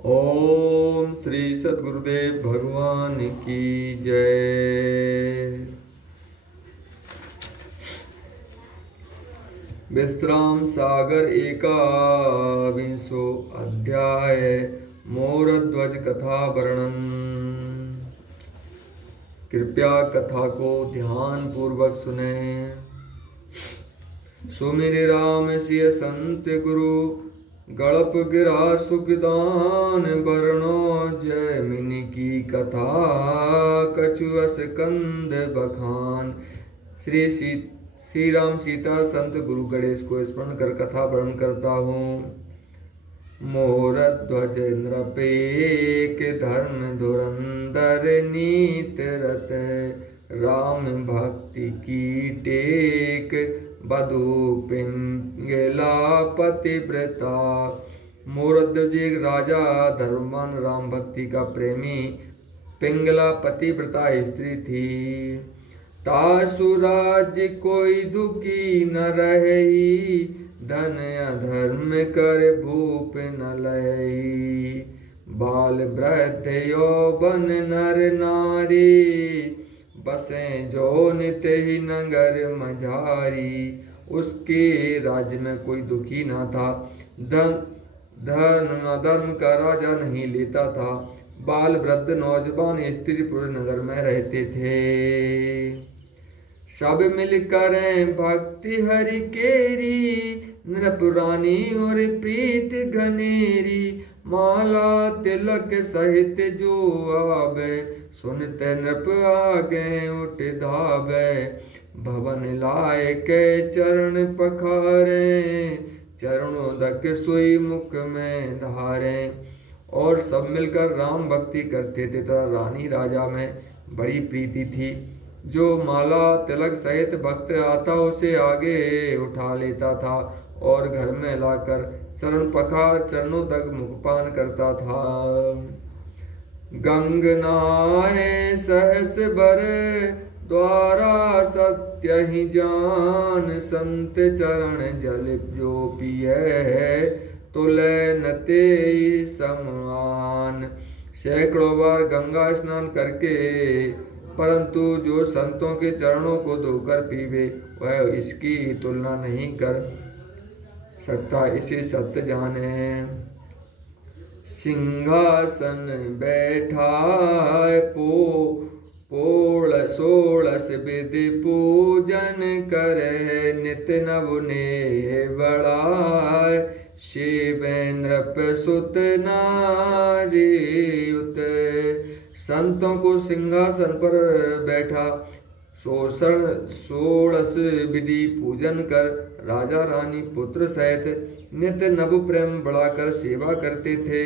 ओम श्री सद्गुरुदेव भगवान की जय। विश्राम सागर एकाविंशो अध्याय मोरध्वज कथा वर्णन। कृपया कथा को ध्यान पूर्वक सुने। सुमिर राम सिय संत गुरु गणप गिरा सुखदान वर्णो जयमिनी की कथा कछुअस कंद बखान। श्री राम सीता संत गुरु गणेश को स्मरण कर कथा वर्णन करता हूँ। मोर ध्वज नृपेक धर्म धुरंधर नीत रत राम भक्ति की टेक बधु पिंगला पतिव्रता। मोरध्वज एक राजा धर्मवान राम भक्ति का प्रेमी पिंगला पतिव्रता स्त्री थी। तासुराज कोई दुखी न रही धन अधर्म कर भूप न लई। बाल वृद्ध यौवन नर नारी बसे जो नित ही नगर मझारी। उसके राज्य में कोई दुखी ना था, धर्म अधर्म का राजा नहीं लेता था। बाल वृद्ध नौजवान स्त्री पुरुष नगर में रहते थे। सब मिलकर भक्ति हरि केरी नृपुरानी और प्रीत घनेरी। माला तिलक सहित जो आवे सुनते नृप आगे उठ धावे। भवन लाए के चरण पखारे चरणों दक सोई मुख में धारे। और सब मिलकर राम भक्ति करते थे तथा रानी राजा में बड़ी प्रीति थी। जो माला तिलक सहित भक्त आता उसे आगे उठा लेता था और घर में लाकर चरण पखार चरणों तक मुखपान करता था। गंग नहाए सहस बर द्वारा सत्य ही जान। संत चरण जल जो पिए तुले नते समान। सैकड़ों बार गंगा स्नान करके परंतु जो संतों के चरणों को धोकर पीवे वह इसकी तुलना नहीं कर सकता, इसे सत्य जाने। सिंहासन बैठा पोल सोलस विधि पूजन करे नित नव ने बड़ाय। शिवेंद्र सुत नारी उत। संतों को सिंहासन पर बैठा षोड़श विधि पूजन कर राजा रानी पुत्र सहित नित नव प्रेम बढ़ाकर सेवा करते थे।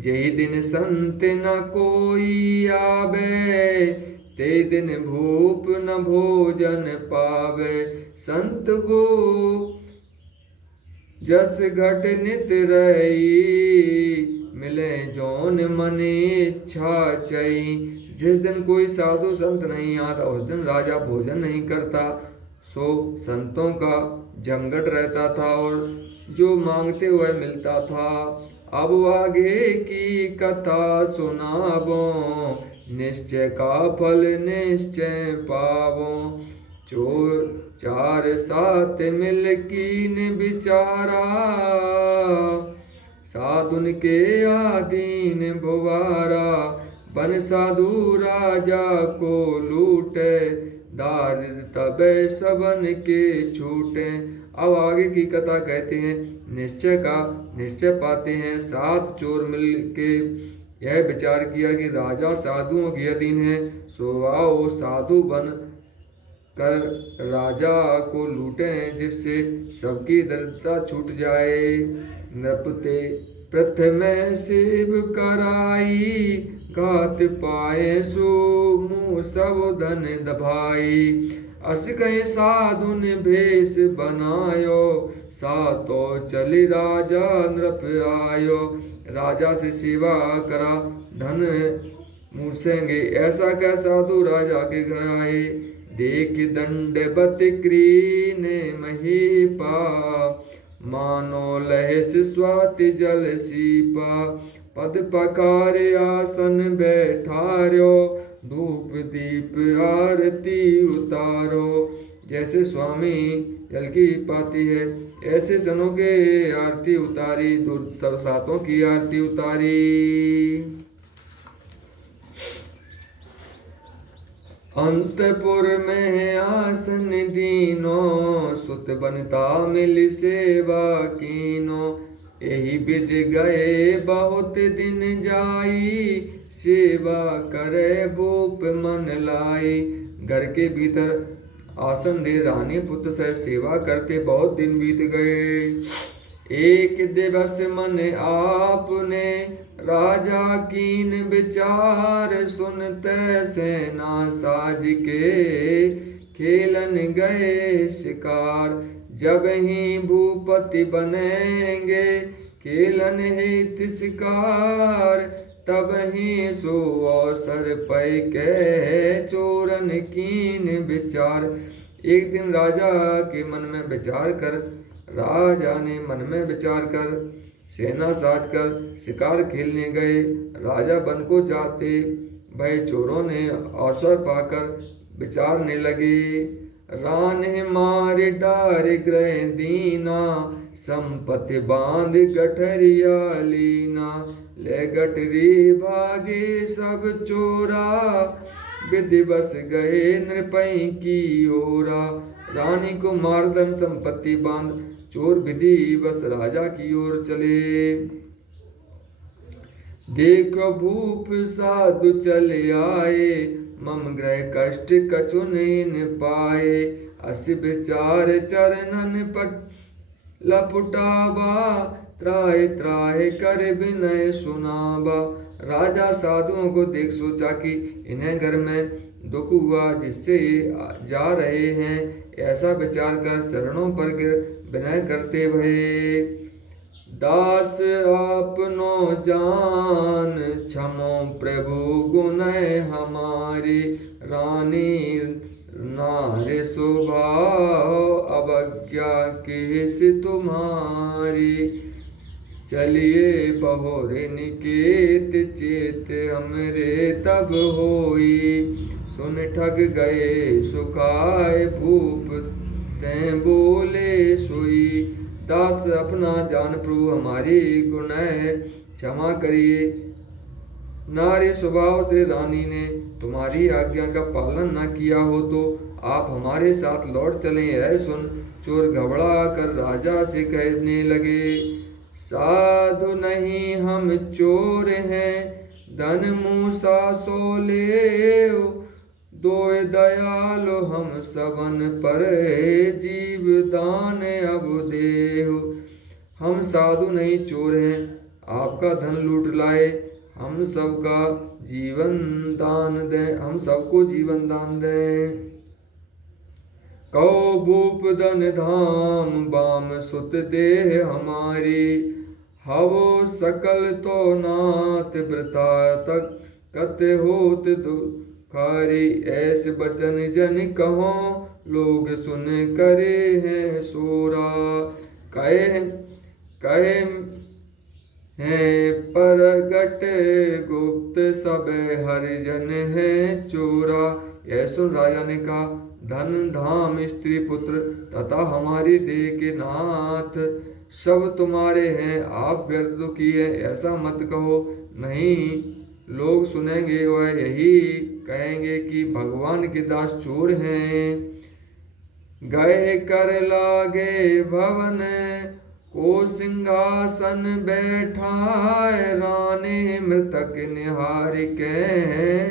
यही दिन संत न कोई आवे ते दिन भूप न भोजन पावे। संत को जस घट नित रही मिले जौन मन इच्छा चई। जिस दिन कोई साधु संत नहीं आता उस दिन राजा भोजन नहीं करता। सो संतों का जमघट रहता था और जो मांगते हुए मिलता था। अब आगे की कथा सुनाबो निश्चय का फल निश्चय पावो। चोर चार सात मिल कीन विचारा साधुन के आदीन भुवारा। बन साधु राजा को लूटे दारिद्र तबे सबन के छूटे। अब आगे की कथा कहते हैं निश्चय का निश्चय पाते हैं। सात चोर मिल के यह विचार किया कि राजा साधुओं के अधीन है, सो आओ साधु बन कर राजा को लूटे जिससे सबकी दरिद्रता छूट जाए। नृपते प्रथम शिव कराई घात पाए सो मुँह सब धन दभाई। अस कहे साधु ने भेष बनायो सातो चली राजा नृप आयो। राजा से सेवा करा धन मूसेंगे ऐसा कह साधु राजा के घर आए। देख दंडवत क्रीन महीपा मानो लहस स्वाति जल सीपा। पद पकारे आसन बैठार्यो, धूप दीप आरती उतारो। जैसे स्वामी जल की पाती है, ऐसे जनों के आरती उतारी, सब सातों की आरती उतारी। अंतपुर में आसन दीनो, सुत बनता मिल सेवा कीनो। यही विध गए बहुत दिन जाई, सेवा करे भूप मन लाई। घर के भीतर आसन दे रानी पुत्र से सेवा करते बहुत दिन बीत गए। एक दिवस मन आपने राजा कीन विचार, सुनते सेना साज के खेलन गए शिकार। जब ही भूपति बनेंगे खेलन हित शिकार, तब ही सो अवसर पै के चोरन कीन विचार। एक दिन राजा के मन में विचार कर, राजा ने मन में विचार कर सेना साज कर शिकार खेलने गए। राजा वन को जाते भय चोरों ने अवसर पाकर विचारने लगे। राने मार डार ग्रह दीना, संपत्ति बांध गठरिया लीना। ले गठरी भागे सब चोरा, विधिवश गए नृपई की ओरा। रानी को मारधन संपत्ति बांध चोर विधि बस राजा की ओर चले। देखो भूप साधु चले आए, मम ग्रह कष्ट कछु न पाए। अस विचार चरणन पट लपुटावा, त्राहि त्राहि कर विनय सुनावा। राजा साधुओं को देख सोचा कि इन्हें घर में दुख हुआ जिससे ये जा रहे हैं। ऐसा विचार कर चरणों पर गिर विनय करते भये। दास आपनो जान, क्षमो प्रभु गुण हमारे। रानी नारे स्वभाव, अवज्ञा किस तुम्हारी। चलिए बहोरे निकेत, चेत हमरे तब होई। सुन ठग गए सुखाए भूप, तैं बोले सोई। दास अपना जान प्रभु हमारी गुण है, क्षमा करिए। नारी स्वभाव से रानी ने तुम्हारी आज्ञा का पालन न किया हो तो आप हमारे साथ लौट चलें। ऐ सुन चोर घबरा कर राजा से कहने लगे, साधु नहीं हम चोर हैं, धन मूसा सो ले। दोय दयालु हम सबन पर, जीव दान अब देहो। हम साधु नहीं चोर हैं, आपका धन लूट लाए। हम सबका जीवन दान दें, हम सबको जीवन दान दें। कहो भूप धन धाम, बाम सुत देह हमारी। हवो सकल तो नाथ, वृथा तक कत होत दुखारी। ऐसे बचन जन कहो, लोग सुन करे हैं सोरा। कहे हैं परगट गुप्त, सब हरिजन है चोरा। यह सुन राजा ने कहा, धन धाम स्त्री पुत्र तथा हमारी देह के नाथ सब तुम्हारे हैं। आप व्यर्थ दुखी है ऐसा मत कहो। नहीं, लोग सुनेंगे वह यही कहेंगे कि भगवान के दास चोर हैं। गए कर लागे भवन, को सिंहासन बैठाए। रानी मृतक निहार के,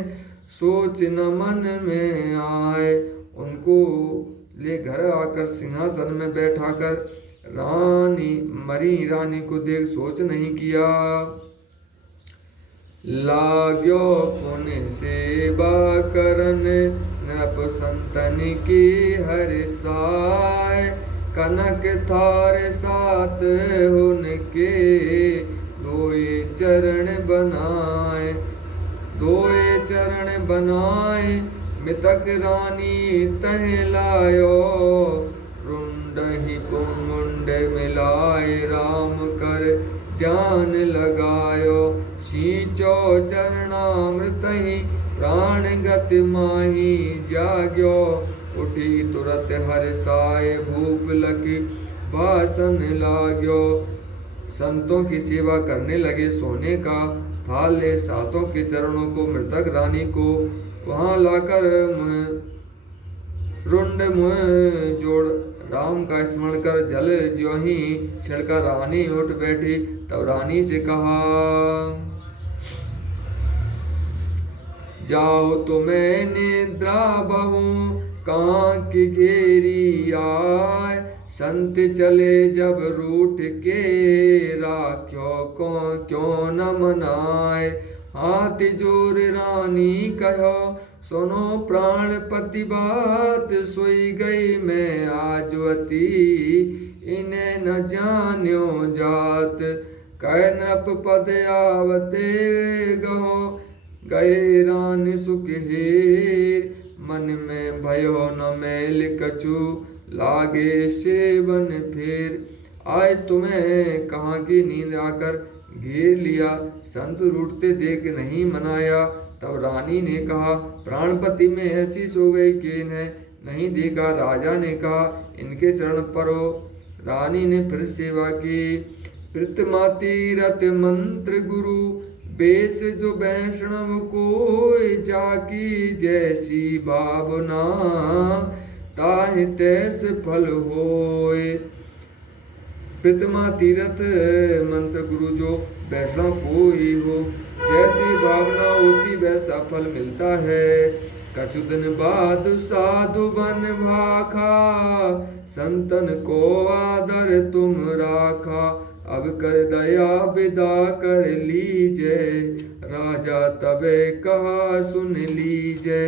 सोच न मन में आए। उनको ले घर आकर सिंहासन में बैठाकर रानी मरी रानी को देख सोच नहीं किया। लाग्यो पुण्य सेवा करन, नृप संतन की हरिसाय। कनक थार सात उनके, दोए चरण बनाए। दोए चरण बनाए, मितक रानी तह लायो। रुंड ही पुमुंड मिला, आए राम कर ध्यान लगायो। सींचो चरणामृत ही प्राण गति माही जाग्यो। उठी तुरत हर्षाए भूप लखी भाषण लाग्यो। संतों की सेवा करने लगे। सोने का थाल ले सातों के चरणों को मृतक रानी को वहां लाकर रुंड मुँह जोड़ राम का स्मरण कर जल ज्यों ही छिड़कर रानी उठ बैठी। तब रानी से कहा, जाओ तो मैं निद्रा बहू कहाँ की घेरी आए। संत चले जब रूठ के राख्यो क्यों न मनाए। हाथ जोर रानी कहो सुनो प्राणपति बात। सोई गई मैं आजवती इन्हें न जान्यो जात। कह नृप पद आवते गहो गए रानी सुख हेर। मन में भयो न मैल कछु लागे सेवन फेर। आए तुम्हें कहाँ की नींद आकर घेर लिया। संत रूठते देख नहीं मनाया। तब रानी ने कहा, प्राणपति में ऐसी सो गई कि इन्हें नहीं देखा। राजा ने कहा, इनके शरण परो। रानी ने फिर सेवा की। प्रीतमा तीरथ मंत्र गुरु बेस जो वैष्णव कोय। जाकी जैसी भावना ताहि तैस फल होय। प्रीतमा तीरथ मंत्र गुरु जो वैष्णव कोई हो, जैसी भावना होती वैसा फल मिलता है। कछु दिन बाद साधु बन भाखा। संतन को आदर तुम राखा। अब कर दया विदा कर लीजे। राजा तबे कहा सुन लीजे।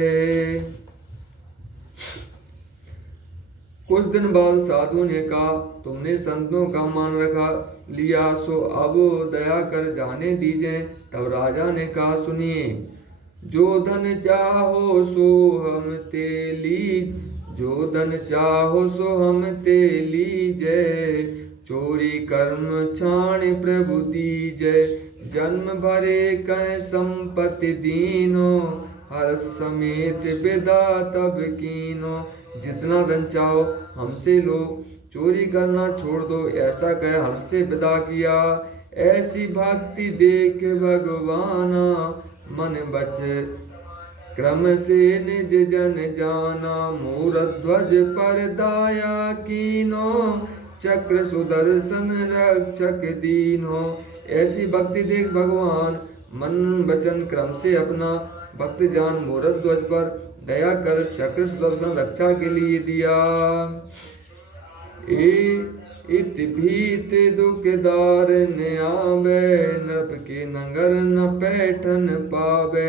कुछ दिन बाद साधु ने कहा, तुमने संतों का मान रखा लिया, सो अब दया कर जाने दीजिए। तब राजा ने कहा, सुनिए, जो धन चाहो सो हम ते लीज। जो धन चाहो सो हम ते लीजे। चोरी कर्म छाण प्रभु दीजे। जन्म भरे कह संपत्ति दीनो। हर्ष समेत विदा तब कीनो। जितना धन चाहो हमसे लो, चोरी करना छोड़ दो, ऐसा कह हर्ष से विदा किया। ऐसी भक्ति देख भगवाना। मन बच क्रम से निज जन जाना। मोर ध्वज पर दाया कीनो। चक्र सुदर्शन रक्षक दीनो। ऐसी भक्ति देख भगवान मन वचन क्रम से अपना भक्त जान मूरत ध्वज पर दया कर चक्र सुदर्शन रक्षा के लिए दिया। इत भीत दुखदार न आवे। नृप के नगर न पैठन पावे।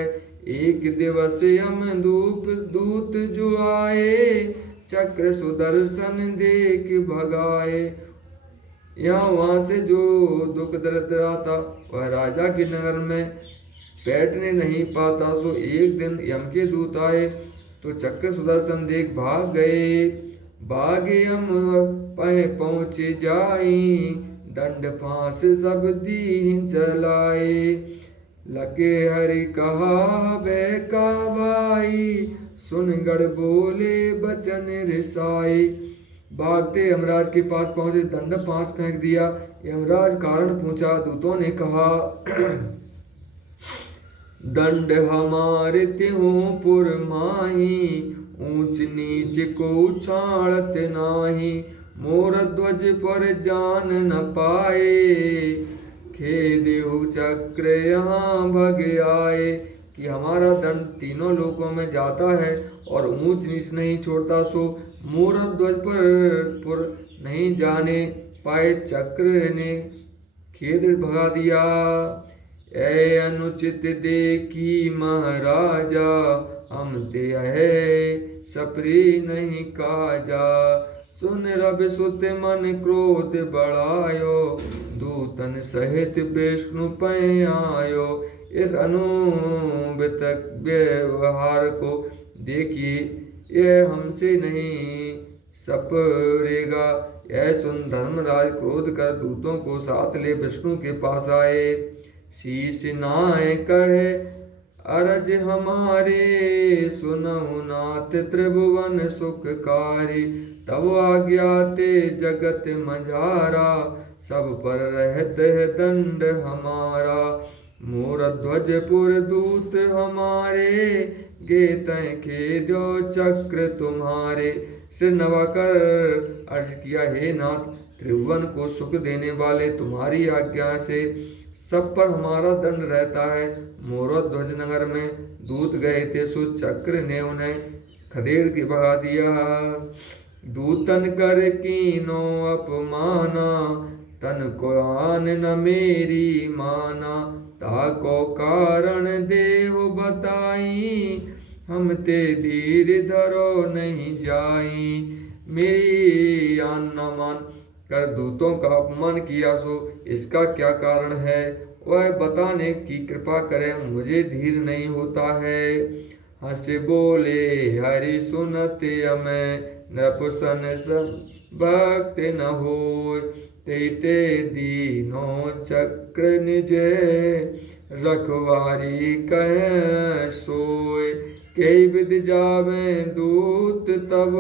एक दिवस यम दूत जो आए। चक्र सुदर्शन देख भगाए। यहाँ वहां से जो दुख दर्द आता वह राजा के नगर में बैठने नहीं पाता। सो एक दिन यम के दूत आए तो चक्र सुदर्शन देख भाग गए। भागे यम पह पहुँचे जाई। दंड फांस सब दीन चलाए। लगे हरि कहा वे का भाई। सुन गढ़ बोले बचन रिसाई। भागते यमराज के पास पहुंचे, दंड फांस फेंक दिया। यमराज कारण पूछा। दूतों ने कहा, दंड हमारे त्यों पुर माही। ऊंच नीच को छाड़त नाही। मोर ध्वज पर जान न पाए। खेद चक्र यहाँ भग आए। कि हमारा दंड तीनों लोकों में जाता है और ऊंच नीच नहीं छोड़ता। सो मोर ध्वज पर नहीं जाने पाए। चक्र ने खेद भगा दिया। ऐ अनुचित देखी महाराजा। हम ते है सपरी नहीं काजा। सुन रवि सुत मन क्रोध बढ़ायो। दूतन सहित विष्णु पै आयो। इस अनुबित व्यवहार को देखिए, यह हमसे नहीं सपरेगा। यह सुन धर्मराज क्रोध कर दूतों को साथ ले विष्णु के पास आए। शीश नाय कहे अरज हमारे, सुनहु नाथ त्रिभुवन सुखकारी। तब आज्ञा ते जगत मझारा, सब पर रहत है दंड हमारा। मोर ध्वज पुर दूत हमारे, गे तय खेद्यो चक्र तुम्हारे। सिर नवाकर अर्ज किया, हे नाथ, त्रिभुवन को सुख देने वाले तुम्हारी आज्ञा से सब पर हमारा दंड रहता है। मोरध्वज नगर में दूत गए थे, सो चक्र ने उन्हें खदेड़ के भगा दिया। दूतन कर कीनो अपमाना, तन को आन न मेरी माना। ताको कारण देव बताई, हम ते धीर धरो नहीं जाई। मेरी आन न मान कर दूतों का अपमान किया, सो इसका क्या कारण है? वह बताने की कृपा करे, मुझे धीर नहीं होता है। हंस बोले हरि सुनत अमें, नृपसन सब भक्त न होय। ते दीनो चक्र निज, रखवारी कह सोय। कई विध जावे दूत तब,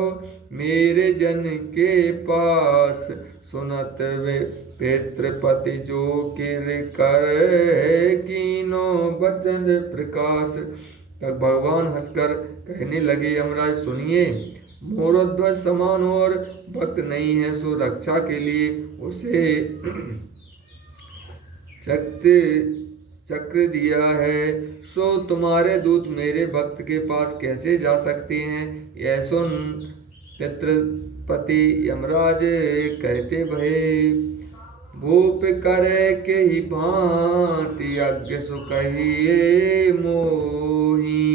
मेरे जन के पास। सुनत वे पितृपति जो किर कर, कीनो बचन प्रकाश। तब भगवान हंसकर कहने लगे, यमराज सुनिए, मोरध्वज समान और भक्त नहीं है, सो रक्षा के लिए उसे चक्र दिया है। सो तुम्हारे दूत मेरे भक्त के पास कैसे जा सकते हैं? यह सुन पितृपति यमराज कहते भये, भूप करे के ही भांति यज्ञ सुकहिए मोही।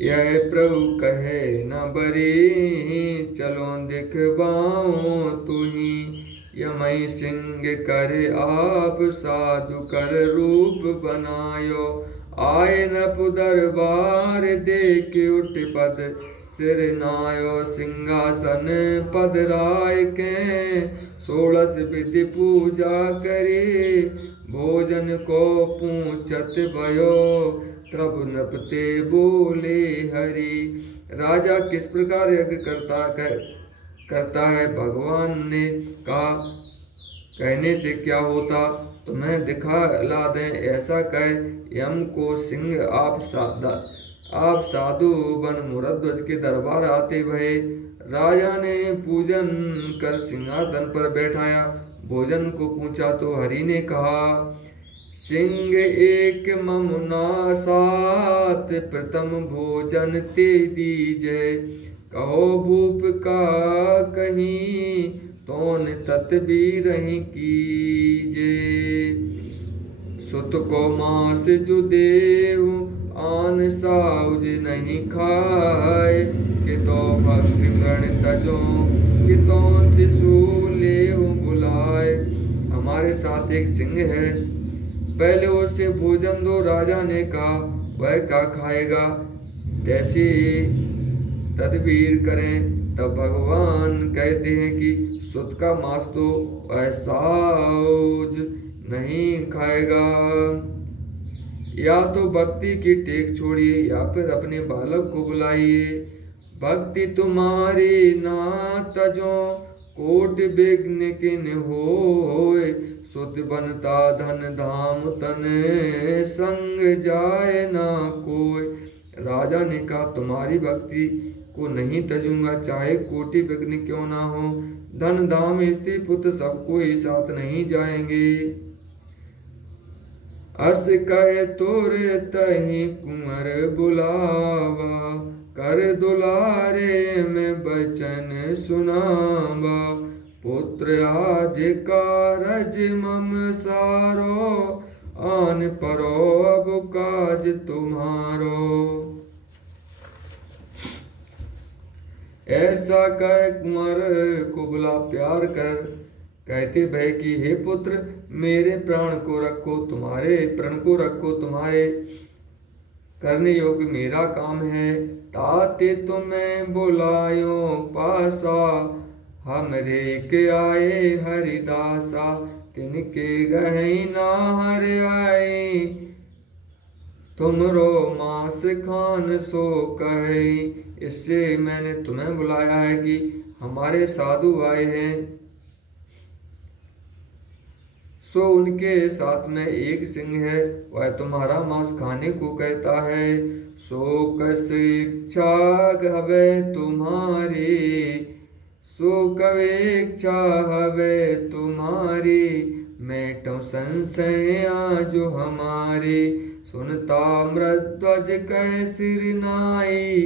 यह प्रभु कहे न बरी, चलो दिखवाओ तुही। यमई सिंह कर आप साधु कर रूप बनायो। आए नृप दरबार देख उठ पद सिर नायो। सिंहासन पद राय के 16 विधि पूजा करे। भोजन को पूछत भयो, तब नृपते बोले हरि। राजा किस प्रकार यज्ञ करता है? भगवान ने कहा, कहने से क्या होता, तुम्हें दिखला दें। ऐसा कह यम को सिंह आप साधु बन मोरध्वज के दरबार आते भये। राजा ने पूजन कर सिंहासन पर बैठाया। भोजन को पूछा तो हरि ने कहा, सिंह एक ममुना सात, प्रथम भोजन ते दीजय। कहो भूप का कहीं, तोन तत्वीर ही कीजे। सुत को मांस जो देव, आन साउज नहीं खाए। कि तो भक्ति गण तजो, कि तो शिशु ले बुलाए। हमारे साथ एक सिंह है, पहले उसे भोजन दो। राजा ने कहा, वह क्या खाएगा? जैसी तदबीर करें। तब भगवान कहते हैं कि सुत का मांस तो वह साउज नहीं खाएगा। या तो भक्ति की टेक छोड़िए, या फिर अपने बालक को बुलाइए। भक्ति तुम्हारी ना तजो, कोट विघ्न किन होय। सुत बनता धन धाम तन, संग जाए ना कोय। राजा ने कहा, तुम्हारी भक्ति को नहीं तजूंगा, चाहे कोटि विघ्न क्यों ना हो। धन धाम स्त्री पुत्र सब कोई साथ नहीं जाएंगे। अर्ष कहे तोरे तही कुंवर बुलावा, कर दुलारे में बचन सुनावा। पुत्र आज कारज मम सारो, आन परो अब काज तुम्हारो। ऐसा कह कुंवर को बुला प्यार कर कहते भय कि हे पुत्र, मेरे प्राण को रखो, तुम्हारे करने योग्य मेरा काम है। ताते तुम्हें बुलायो पासा, हमरे के आए हरिदासा। तिनके गहई ना हर आई, तुमरो मास खान सो कहे। इससे मैंने तुम्हें बुलाया है कि हमारे साधु आए हैं, सो उनके साथ में एक सिंह है, वह तुम्हारा मांस खाने को कहता है। सो कस इच्छा हवे तुम्हारी, सो कवे इच्छा हवे तुम्हारी। मेटो संशय जो हमारे, सुनता मृध्वज कह सिर नाई।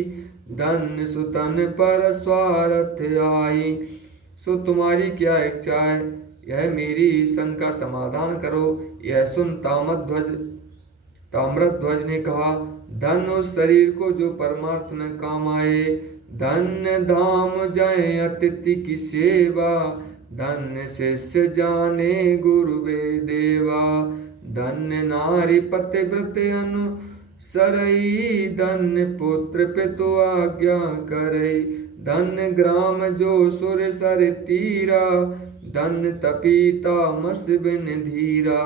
धन सुतन पर स्वार्थ आई। सो तुम्हारी क्या इच्छा है, यह मेरी शंका का समाधान करो। यह सुन ताम्रध्वज ने कहा, धन उस शरीर को जो परमार्थ में काम आए। धन्य धाम जाए अतिथि की सेवा, धन्य शिष्य जाने गुरुवे देवा। धन्य नारी पतिव्रत अनुसरई, धन्य पुत्र पितु आज्ञा करई। धन्य ग्राम जो सुर सर तीरा, धन्य तपीता मस बिन धीरा।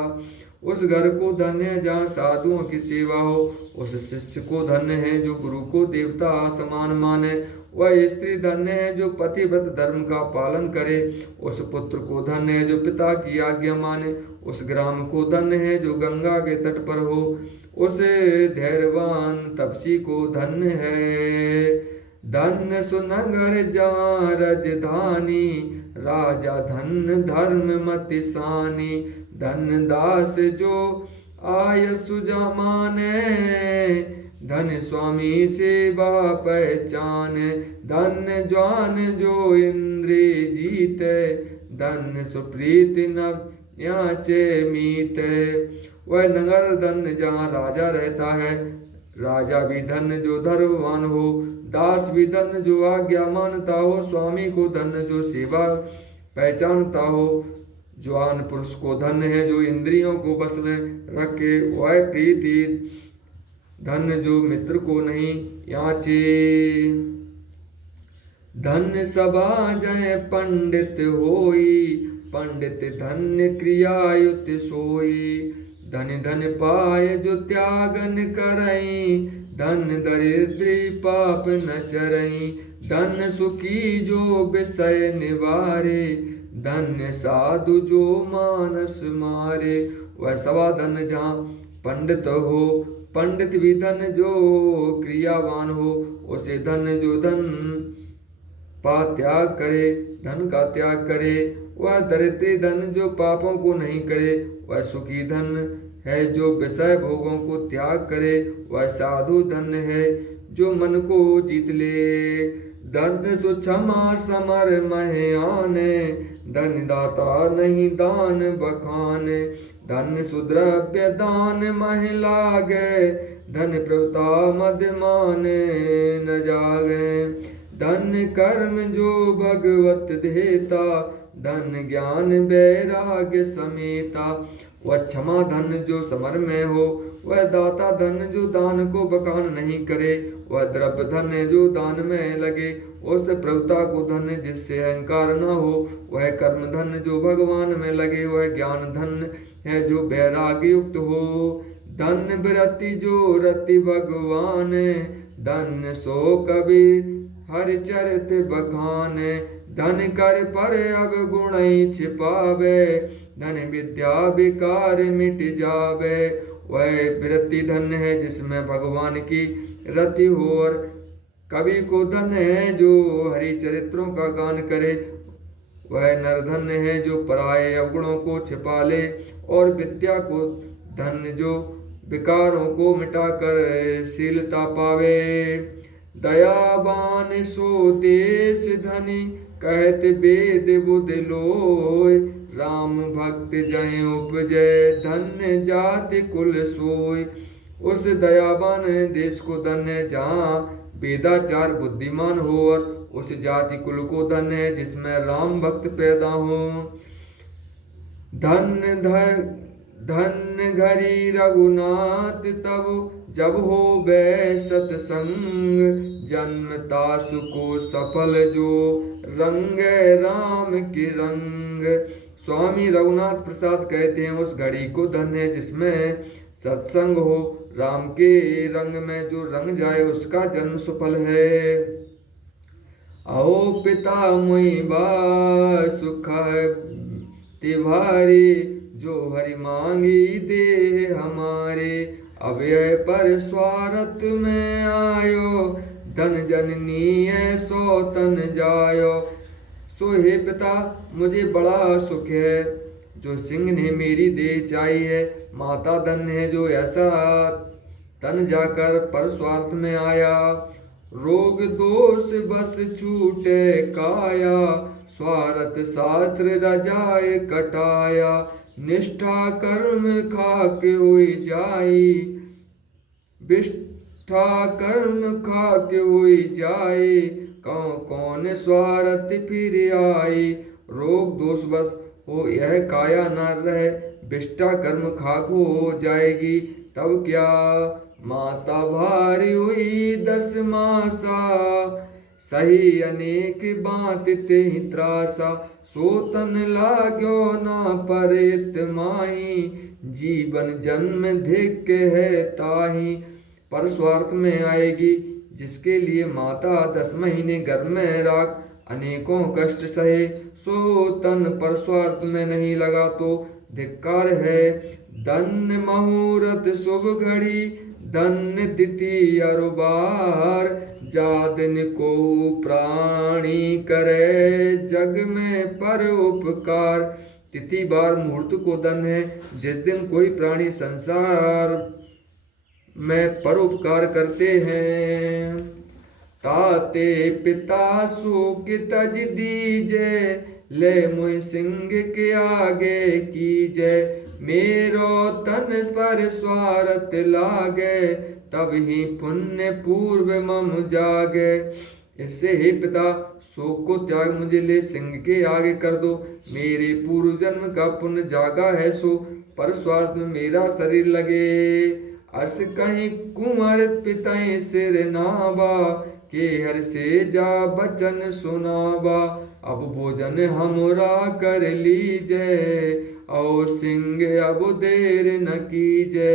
उस घर को धन्य है जहाँ साधुओं की सेवा हो। उस शिष्य को धन्य है जो गुरु को देवता समान माने। वह स्त्री धन्य है जो पतिव्रत धर्म का पालन करे। उस पुत्र को धन्य है जो पिता की आज्ञा माने। उस ग्राम को धन्य है जो गंगा के तट पर हो। उस धैर्यवान तपसी को धन्य है। धन्य सुनगर जहाँ राजधानी, राजा धन्य धर्म मति सानी। धन्य दास जो आय सुजमाने, धन्य स्वामी सेवा पहचाने। धन्य ज्ञान जो इंद्रिय जीते, धन्य सुप्रीति नव याचे मीते। वह नगर धन्य जहाँ राजा रहता है। राजा भी धन्य जो धर्मवान हो। दास भी धन्य जो आज्ञा मानता हो। स्वामी को धन्य जो सेवा पहचानता हो। जवान पुरुष को धन्य है जो इंद्रियों को बस में रखे। वह प्रीति धन्य जो मित्र को नहीं याचे। धन्य सभा जय पंडित होई, पंडित धन्य क्रियायुत सोई। धन्य धन्य पाय जो त्यागन करई, धन्य दरिद्री पाप न चरई। धन्य सुखी जो विषय निवारे, धन्य साधु जो मानस मारे। वह सवा धन्य जहाँ पंडित हो। पंडित भी धन्य जो क्रियावान हो। उसे धन्य जो धन पा त्याग करे, धन का त्याग करे। वह दरिद्री धन जो पापों को नहीं करे। वह सुखी धन है जो विषय भोगों को त्याग करे। वह साधु धन्य है जो मन को जीत ले। धन्य सुक्षमा समर महयाने, धन्य दाता नहीं दान बखाने। धन्य सुद्रव्य दान मह लागे, धन्य प्रभुता मद माने न जागे। धन्य कर्म जो भगवत देता, धन्य ज्ञान वैराग्य समेता। वह क्षमा धन्य जो समर में हो। वह दाता धन्य जो दान को बखान नहीं करे। वह द्रव्य धन्य जो दान में लगे। उस प्रभुता को धन्य जिससे अहंकार न हो। वह कर्म धन्य जो भगवान में लगे। वह ज्ञान धन्य है जो वैराग्य युक्त हो। धन्य विरति जो रति भगवान, धन्य सो कवि हरि चरित बखाने। धन कर पर अब गुण छिपावे, धन विद्या विकार मिट जावे। वह वृत्ति धन्य है जिसमें भगवान की रति हो। और कवि को धन्य है जो हरि चरित्रों का गान करे। वह नरधन्य है जो पराये अवगुणों को छिपा ले। और विद्या को धन्य जो विकारों को मिटाकर शीलता पावे। दयावान सो देश धनी, कहत वेद बुध लोय। राम भक्त जय उपजय, धन्य जाति कुल सोय। उस दयावान देश को धन्य जहाँ वेदाचार बुद्धिमान हो। और उस जाति कुल को धन्य है जिसमें राम भक्त पैदा हो। धन्य घरी रघुनाथ तब जब हो बै सतसंग, जन्मता सुको सफल जो रंग राम के रंग। स्वामी रघुनाथ प्रसाद कहते हैं उस घड़ी को धन्य है जिसमें सत्संग हो, राम के रंग में जो रंग जाए उसका जन्म सफल है। आओ पिता मुई बा सुख तिवारी, जो हरि मांगी दे हमारे। अब यह पर स्वार्थ में आयो, धन जननी सो तन जायो। सो हे पिता मुझे बड़ा सुख है, जो सिंह ने मेरी देह चाही है। माता धन्य है जो ऐसा तन जाकर पर स्वार्थ में आया। रोग दोष बस छूटे काया, स्वार्थ शास्त्र रजाए कटाया। निष्ठा कर्म खाक हुई जाई, विष्ठा कर्म खाक हुई जाए। कौन स्वार्थ फिर आई, रोग दोष बस हो यह काया न रहे, विष्ठा कर्म खाक हो जाएगी तब क्या। माता भारी हुई 10 मासा, सही अनेक बात ते त्रासा। सो तन लाग्यो ना परित माही, जीवन जन्म धिक है ताही। पर स्वार्थ में आएगी जिसके लिए माता 10 महीने गर्भ में राख अनेकों कष्ट सहे, सो तन पर स्वार्थ में नहीं लगा तो धिक्कार है। धन्य मुहूर्त शुभ घड़ी, धन्य तिथि अरुबार। जा दिन को प्राणी करे, जग में पर उपकार। तिथि बार मुहूर्त को धन्य है जिस दिन कोई प्राणी संसार में परोपकार करते हैं। ताते पिता सुख तज दीजे, ले मुझ सिंह के आगे कीजे। मेरो तन पर स्वार्थ लागे, तब ही पुण्य पूर्व मम जागे। इससे हे पिता शोक को त्याग मुझे ले सिंह के आगे कर दो। मेरे पूर्व जन्म का पुण्य जागा है सो पर स्वार्थ में मेरा शरीर लगे। अर्श कहीं कुंवर पिताएं सिर नाबा, के हर से जा बचन सुनाबा। अब भोजन हमरा कर लीजे, और सिंह अब देर न कीजे।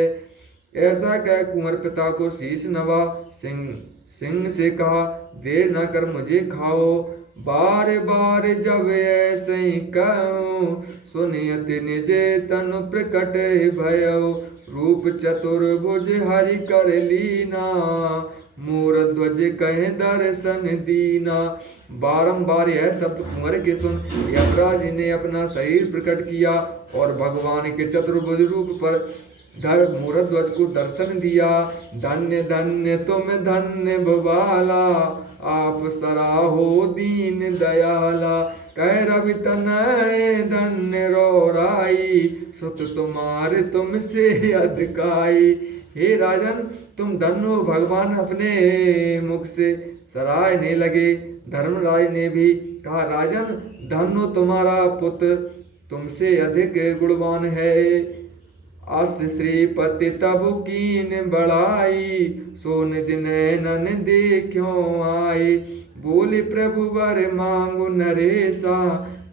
ऐसा कह कुंवर पिता को शीश नवा। सिंह से कहा देर न कर मुझे खाओ। बार बार जब ऐसे ही कहूं, सुनियत निजे तनु प्रकट भयो। रूप चतुर्भुज हरि कर लीना, मोर ध्वज कहे दर्शन दीना। बारंबार यह शब्द कुंवर के सुन यमराज ने अपना शरीर प्रकट किया और भगवान के चतुर्भुज रूप पर मूरत ध्वज को दर्शन दिया। धन्य धन्य तुम धन्य भवाला, आप सराहो दीन दयाला। कह रवि तनय धन्य रोराई, सुत तुम्हारे तुमसे अधिकाई। हे राजन तुम धन्य हो, भगवान अपने मुख से सराहने लगे। धर्मराज ने भी कहा राजन धन्य तुम्हारा पुत्र तुमसे अधिक गुणवान है। अस श्रीपति तब कीन बढ़ाई, सोन जिनैनन देखो आई। बोले प्रभु वर मांगो नरेसा,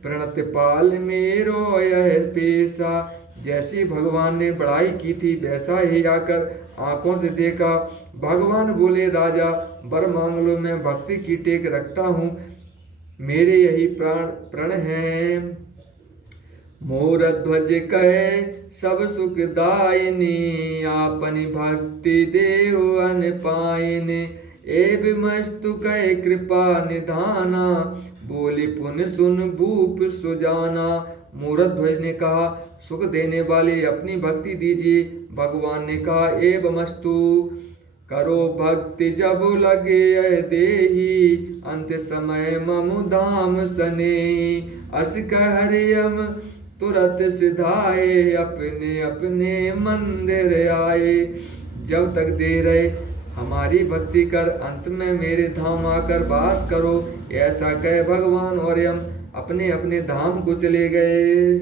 प्रणत पाल मेरो यह पेशा। जैसी भगवान ने बड़ाई की थी वैसा ही आकर आंखों से देखा। भगवान बोले राजा वर मांग लो, मैं भक्ति की टेक रखता हूँ, मेरे यही प्रण है। मोर ध्वज कहे सब सुखदायिनी, आपनि भक्ति देव अन पायिनी। एव मस्तु कहे कृपा निधाना, बोली पुन सुन भूप सुजाना। मूरत ध्वज ने कहा सुख देने वाले अपनी भक्ति दीजिए। भगवान ने कहा एव मस्तु करो भक्ति जब लगे देही, अंत समय ममु धाम सने। अस कहरियम तुरत सिधाए, अपने अपने मंदिर आए। जब तक दे रहे हमारी भक्ति कर, अंत में मेरे धाम आकर वास करो। ऐसा कह भगवान और यम अपने अपने धाम को चले गए।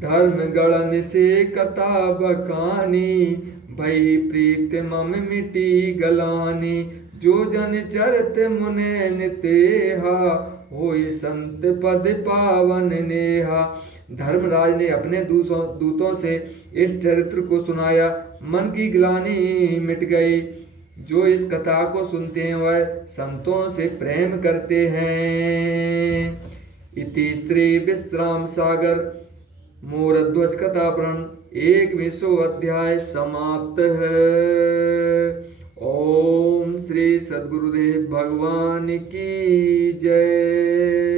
धर्म गणन से कथा बखानी, भई प्रीत मम मिटी गलानी। जो जन चरत मुने नितेहा, होई संत पद पावन नेहा। धर्मराज ने अपने दूतों से इस चरित्र को सुनाया, मन की ग्लानि मिट गई। जो इस कथा को सुनते हैं वह संतों से प्रेम करते हैं। इति श्री विश्राम सागर मोरध्वज कथा प्रण 21वां अध्याय समाप्त है। ओम श्री सद्गुरुदेव भगवान की जय।